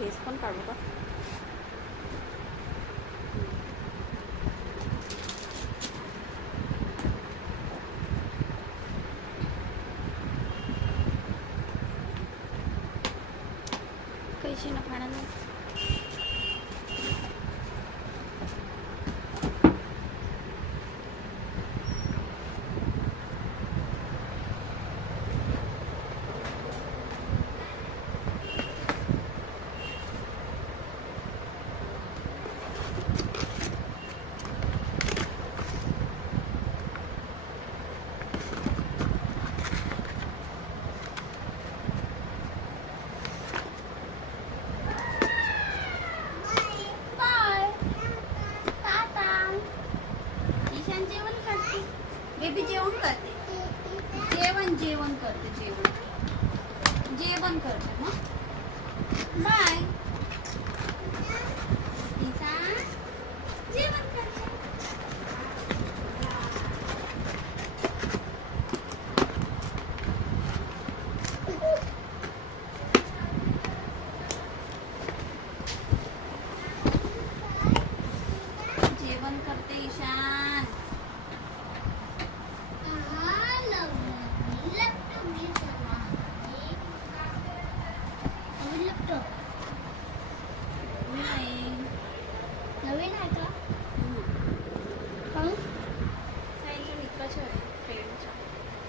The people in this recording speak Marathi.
फेस पण काढू का? कैशी ना खाना ना. बेबी जेवण करते. जेवण करते. जेवण करते मग. बाय. जेवण करते. जेवण करते ईशान. नवीन आहे का?